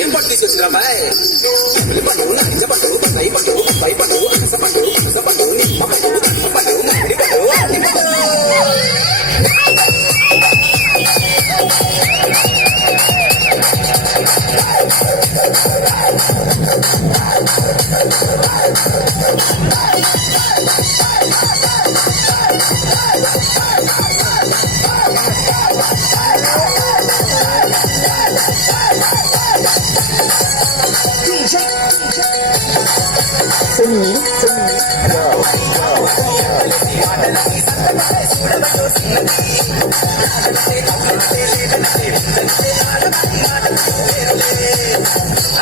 ఏం పట్టు తీసుకొచ్చిన అబ్బాయి పండు నచ్చ పండు బత్తాయి పండు బొప్పాయి పండు అస పండు అస పండు నిమ్మ పండు దానిమ్మ పండు మామిడి పండు అరటి పండు. సున్ని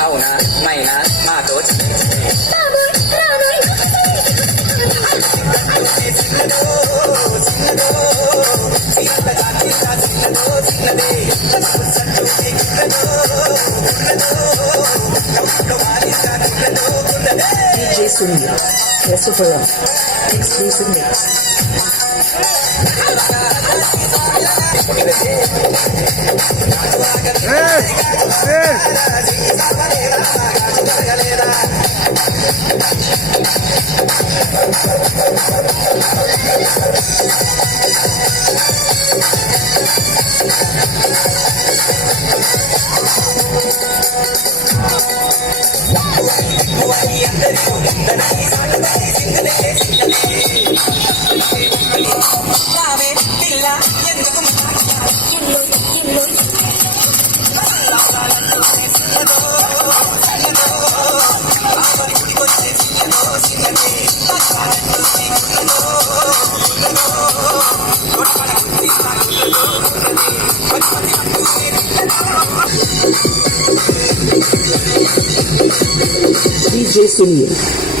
అవునా మైనా మాతో DJ Sunny, Yesupura, exclusive mix. DJ Sunny.